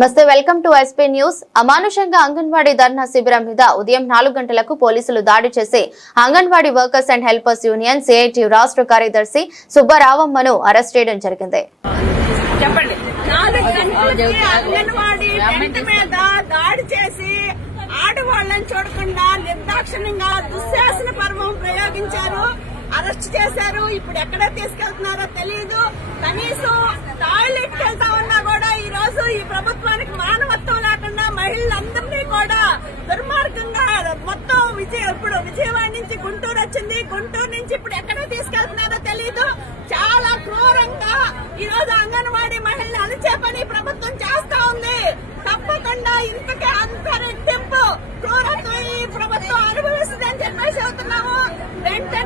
నమస్తే, welcome to SP news. అమానుషంగా అంగన్వాడీ ధర్నా శిబిరం మీద ఉదయం 4 గంటలకు పోలీసులు దాడి చేసి anganwadi workers and helpers union CIT రాష్ట్ర కార్యదర్శి సుబ్బరావమ్మను అరెస్ట్ చేయడం జరిగింది. దాడి చేసి ఆడవాళ్ళని చూడకుండా నిర్దాక్షిణ్యంగా దుశ్శాసన పర్వం ప్రయోగించారు, అరెస్ట్ చేశారు. ఇప్పుడు ఎక్కడ తీసుకెళ్తున్నారో తెలియదు. కనీసం టాయిలెట్ కి వెళ్తా ఉన్నా కూడా ఈ రోజు ఈ ప్రభుత్వానికి మానవత్వం లేకుండా మహిళలందరినీ కూడా దుర్మార్గంగా మొత్తం ఇప్పుడు విజయవాడ నుంచి గుంటూరు వచ్చింది, గుంటూరు నుంచి ఇప్పుడు ఎక్కడ తీసుకెళ్తున్నారో తెలియదు. చాలా క్రూరంగా ఈ రోజు అంగన్వాడీ మహిళలు అలిచే పని ప్రభుత్వం చేస్తా ఉంది. తప్పకుండా ఇంతకే అంత రెట్టింపు క్రూరత్వం ఈ ప్రభుత్వం అనుభవిస్తుందని చెప్పేసి అవుతున్నాము. వెంటనే